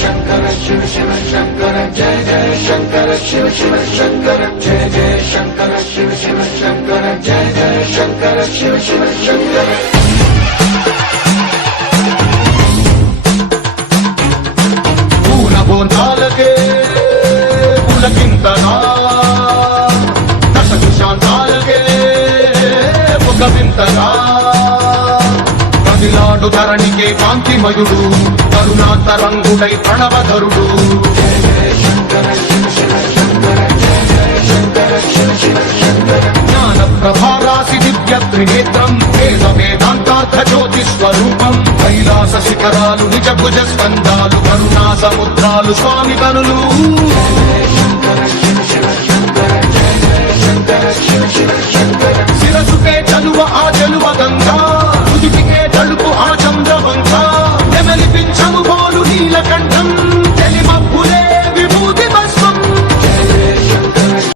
శంకర శివ శివ శంకర జయ జయ శంకర శివ శివ శంకర జయ జయ శంకర శివ శివ శంకర జయ జయ శంకర శివ శివ శంకర. పూల పులకింతనా? దశ దుశాంతాలకే ఒక కదిలాడు ధరణికే కాంతిమయుడు కరుణాంతరంగుడై ప్రణవధరుడు. జ్ఞాన ప్రభారాసి దివ్య త్రినేత్రం వేద వేదాంతార్థ జ్యోతి స్వరూపం కైలాస శిఖరాలు నిజ భుజ స్కందాలు కరుణా సముద్రాలు స్వామి కనులు.